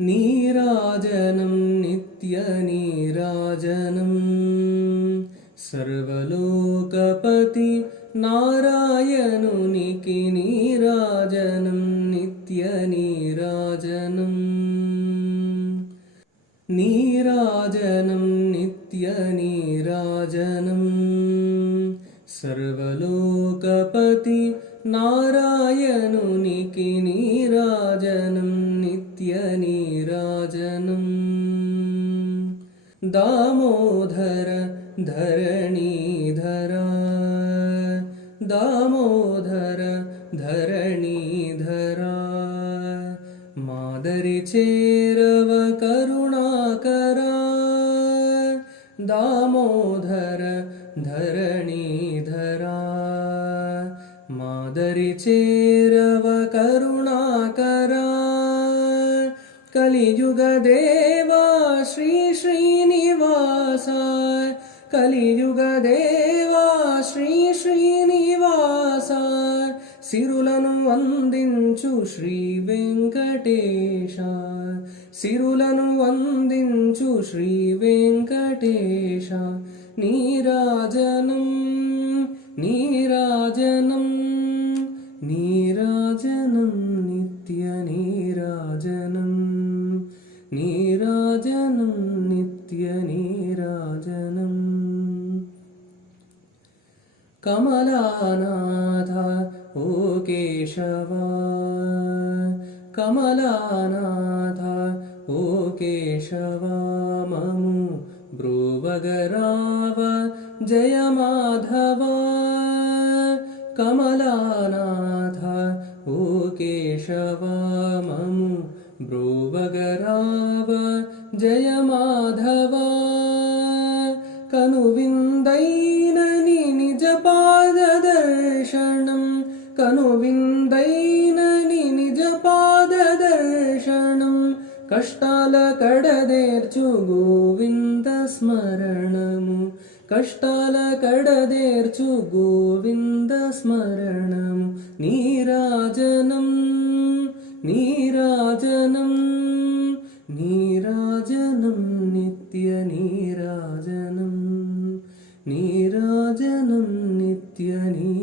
नीराजनं नित्यनीराजनं सर्वलोकपति नारायणुनिकि नीराजनं नित्यनीराजनम् नीराजनं। नित्यनीराजनं सर्वलोकपति नारायणुनिकि नीराजनम् दामोधर धरणीधरा। दामोधर धरी मादरि चेरव चेरवुणाकराारार दामोधर धरी मादरि चेरव चेरव కలియుగదేవా శ్రీ శ్రీనివాస కలియుగదేవా శ్రీ శ్రీనివాస సిరులను అందించు శ్రీ వెంకటేశ సిరులను అందించు శ్రీ వెంకటేశ నీరాజనం నీరాజనం నీరాజనం कमलानाथ ओ केशव। कमलानाथ ओ केशव ममु ग जय माधव। कमलानाथ ओ केशव ममु ब्रोवगराव जय माधव। कनुविन्दै కనువిందైనని నిజ పాదదర్శనం కష్టాల కడదేర్చు గోవింద స్మరణము కష్టాల కడదేర్చు గోవింద స్మరణము నీరాజనం నీరాజనం నీరాజనం నిత్య నీరాజనం నీరాజనం నిత్య నీ